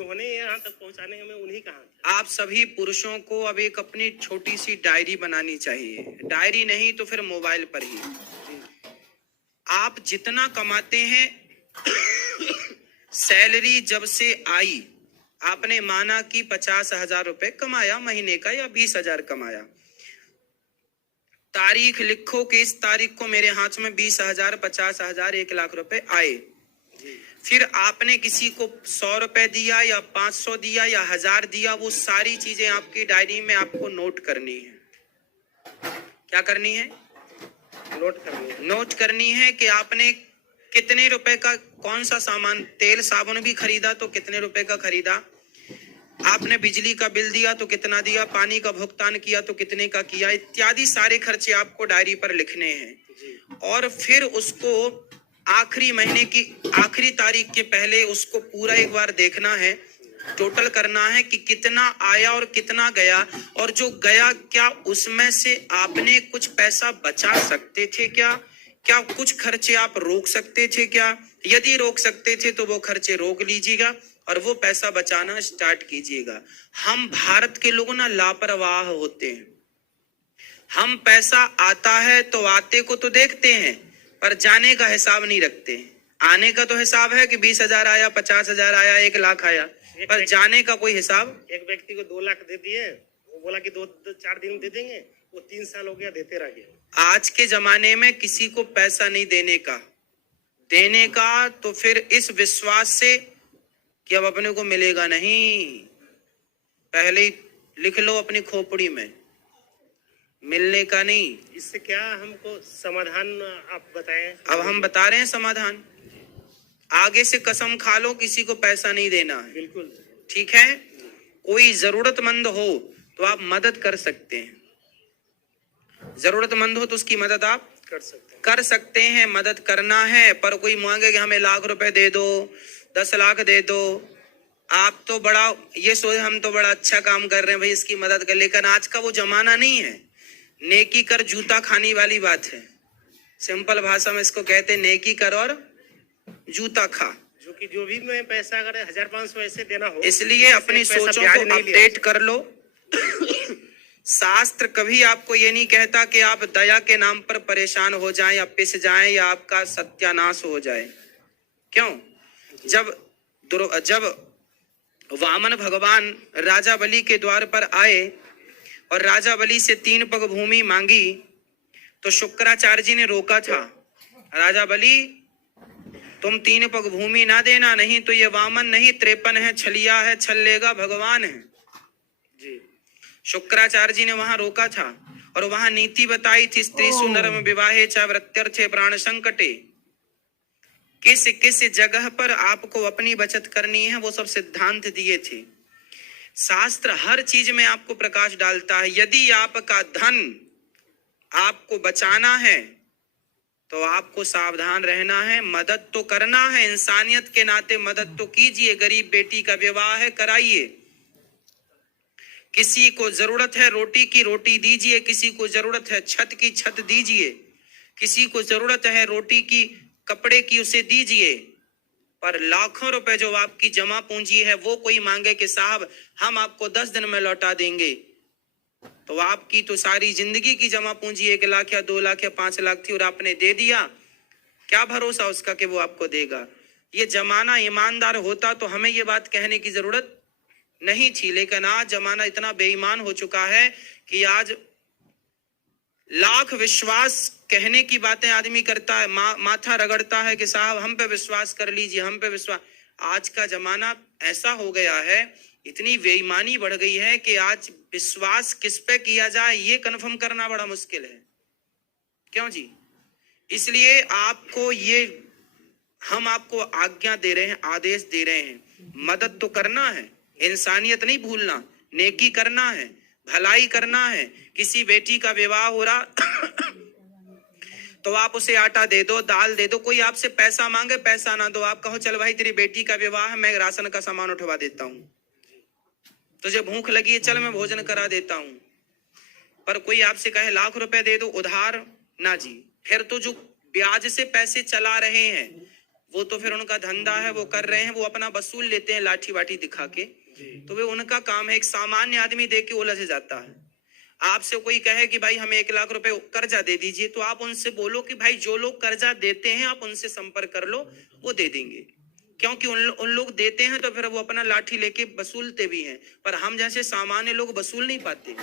उन्होंने यहाँ तक पहुँचाने में उन्हीं का हाथ है। आप सभी पुरुषों को अब एक अपनी छोटी सी डायरी बनानी चाहिए, डायरी नहीं तो फिर मोबाइल पर ही। आप जितना कमाते हैं, सैलरी जब से आई आपने माना कि 50,000 रुपए कमाया महीने का या 20,000 कमाया, तारीख लिखो कि इस तारीख को मेरे हाथ में 20,000, 50,000, 1,00,000 रुपए आए। फिर आपने किसी को 100 रुपए दिया या 500 दिया या 1000 दिया, वो सारी चीजें आपकी डायरी में आपको नोट करनी है। क्या करनी है? नोट करनी है कि आपने कितने रुपए का कौन सा सामान, तेल साबुन भी खरीदा तो कितने रुपए का खरीदा, आपने बिजली का बिल दिया तो कितना दिया, पानी का भुगतान किया तो कितने का किया, इत्यादि सारे खर्चे आपको डायरी पर लिखने हैं। और फिर उसको आखिरी महीने की आखिरी तारीख के पहले उसको पूरा एक बार देखना है, टोटल करना है कि कितना आया और कितना गया, और जो गया क्या उसमें से आपने कुछ पैसा बचा सकते थे क्या कुछ खर्चे आप रोक सकते थे क्या? यदि रोक सकते थे तो वो खर्चे रोक लीजिएगा और वो पैसा बचाना स्टार्ट कीजिएगा। हम भारत के लोग ना लापरवाह होते हैं। हम पैसा आता है तो आते को तो देखते हैं पर जाने का हिसाब नहीं रखते। आने का तो हिसाब है कि 20,000 आया, 50,000 आया, 1,00,000 आया, पर जाने का कोई हिसाब। एक व्यक्ति को 2 लाख दे दिए, वो बोला कि 2-4 दिन दे देंगे, वो 3 साल हो गया देते रह गए। आज के जमाने में किसी को पैसा नहीं देने का तो फिर इस विश्वास से कि अब अपने को मिलेगा नहीं, पहले ही लिख लो अपनी खोपड़ी में, मिलने का नहीं। इससे क्या हमको समाधान आप बताएं? अब हम बता रहे हैं समाधान। आगे से कसम खा लो किसी को पैसा नहीं देना है। बिल्कुल ठीक है। कोई जरूरतमंद हो तो आप मदद कर सकते हैं, जरूरतमंद हो तो उसकी मदद आप कर सकते हैं। मदद करना है, पर कोई मांगे कि हमें 1,00,000 रुपए दे दो, 10 लाख दे दो, आप तो बड़ा ये सोचे हम तो बड़ा अच्छा काम कर रहे हैं भाई इसकी मदद कर, लेकिन आज का वो जमाना नहीं है। नेकी कर जूता खानी वाली बात है। सिंपल भाषा में इसको कहते हैं नेकी कर और जूता खा। जो भी मैं पैसा अगर 1,500 ऐसे देना हो, इसलिए अपनी सोचों को अपडेट कर लो। शास्त्र कभी आपको ये नहीं कहता कि आप दया के नाम पर परेशान हो जाएं या पिस जाएं या आपका सत्यानाश हो जाए। क्यों? जब वामन भगवान राजा बलि के द्वार पर आए और राजा बलि से 3 पग भूमि मांगी तो शुक्राचार्य जी ने रोका था, राजा बलि तुम 3 पग भूमि ना देना, नहीं तो ये वामन नहीं 53 है, छलिया है, छल लेगा, भगवान है जी। शुक्राचार्य जी ने वहां रोका था और वहां नीति बताई थी, स्त्री सुनरम विवाहे च वृत्यर्थे प्राण संकटे। किस किस जगह पर आपको अपनी बचत करनी है वो सब सिद्धांत दिए थे। शास्त्र हर चीज में आपको प्रकाश डालता है। यदि आपका धन आपको बचाना है तो आपको सावधान रहना है, मदद तो करना है, इंसानियत के नाते मदद तो कीजिए। गरीब बेटी का विवाह है, कराइए। किसी को जरूरत है रोटी की, रोटी दीजिए। किसी को जरूरत है छत की, छत दीजिए। किसी को जरूरत है रोटी की, कपड़े की, उसे दीजिए। पर लाखों रुपए जो आपकी जमा पूंजी है वो कोई मांगे कि साहब हम आपको 10 दिन में लौटा देंगे, तो आपकी तो सारी जिंदगी की जमा पूंजी 1 लाख या 2 लाख या 5 लाख थी और आपने दे दिया, क्या भरोसा उसका कि वो आपको देगा। ये जमाना ईमानदार होता तो हमें ये बात कहने की जरूरत नहीं थी, लेकिन आज जमाना इतना बेईमान हो चुका है कि आज लाख विश्वास कहने की बातें आदमी करता है, माथा रगड़ता है कि साहब हम पे विश्वास कर लीजिए, हम पे विश्वास। आज का जमाना ऐसा हो गया है, इतनी बेईमानी बढ़ गई है कि आज विश्वास किस पे किया जाए ये कन्फर्म करना बड़ा मुश्किल है। क्यों जी? इसलिए आपको ये हम आपको आज्ञा दे रहे हैं, आदेश दे रहे हैं, मदद तो करना है, इंसानियत नहीं भूलना, नेकी करना है, भलाई करना है। किसी बेटी का विवाह हो रहा तो आप उसे आटा दे दो, दाल दे दो। कोई आपसे पैसा मांगे, पैसा ना दो, आप कहो चल भाई तेरी बेटी का विवाह है, मैं राशन का सामान उठवा देता हूं, तुझे भूख लगी है चल मैं भोजन करा देता हूं। पर कोई आपसे कहे 1,00,000 रुपए दे दो उधार, ना जी। फिर तो जो ब्याज से पैसे चला रहे हैं वो तो फिर उनका धंधा है, वो कर रहे हैं, वो अपना वसूल लेते हैं लाठी वाठी दिखा के, तो वे उनका काम है। एक सामान्य आदमी देख के उलझ जाता है। आपसे कोई कहे कि भाई हमें 1 लाख रुपए कर्जा दे दीजिए, तो आप उनसे बोलो कि भाई जो लोग कर्जा देते हैं आप उनसे संपर्क कर लो, वो दे देंगे। क्योंकि उन लोग देते हैं तो फिर वो अपना लाठी लेके वसूलते भी हैं, पर हम जैसे सामान्य लोग वसूल नहीं पाते।